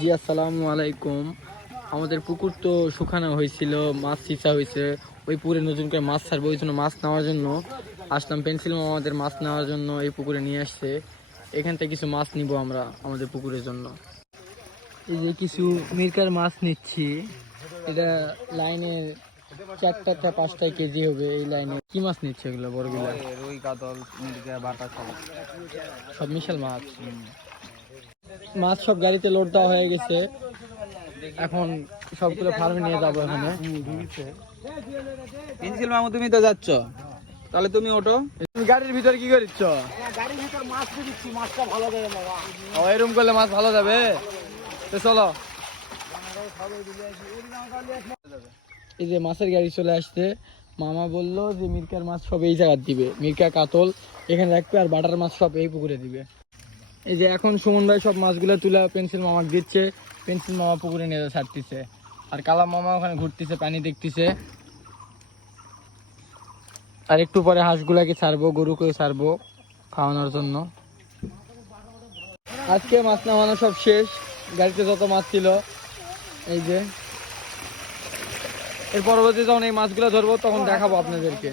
জি আসসালামু আলাইকুম। আমাদের পুকুর তো শুকানো হয়েছিল, মাছ ছিঁচা হয়েছে। ওই পুকুরে নতুন করে মাছ ছাড়বো, ওই জন্য মাছ নেওয়ার জন্য আসলাম। পেন্সিল মামা আমাদের মাছ নেওয়ার জন্য এই পুকুরে নিয়ে আসছে। এখান থেকে কিছু মাছ নিব আমরা আমাদের পুকুরের জন্য। এই যে কিছু মিরকার মাছ নিচ্ছি, এটা লাইনে 4টা 5টা কেজি হবে। এই লাইনে কি মাছ নিচ্ছে এগুলো? বড়গুলা রুই কাতল মির্গা বাটা সব মিশাল মাছ। মাছ সব গাড়িতে লোড দেওয়া হয়ে গেছে, এখন সবগুলো ফার্মে নিয়ে যাবো। এখানে পেন্সিল মামু তুমি তো যাচ্ছ, তাহলে তুমি ওঠো। তুমি গাড়ির ভিতরে কি করিচ্ছ? গাড়ির ভিতর মাছ দিচ্ছি, মাছটা ভালো দেবে বাবা। ও এরকম করলে মাছ ভালো যাবে, তো চলো। এই যে মাছের গাড়ি চলে আসছে। মামা বললো যে মিরকার মাছ সব এই জায়গায় দিবে, মিরকা কাতল এখানে রাখবে, আর বাটার মাছ সব এই পুকুরে দিবে। এই যে এখন সুমন ভাই সব মাছগুলো তুলে পেন্সিল মামাকে দিচ্ছে। পেন্সিল মামা পুকুরে নিয়ে ছাড়তেছে, আর কালাম মামা ওখানে ঘুরতেছে, পানি দেখতেছে। আর একটু পরে হাঁসগুলাকে ছাড়বো, গরুকেও ছাড়বো খাওয়ানোর জন্য। আজকে মাছ নামানো সব শেষ, গাড়িতে যত মাছ ছিল। এই যে এর পরবর্তী যখন এই মাছগুলো ধরবো তখন দেখাবো আপনাদেরকে।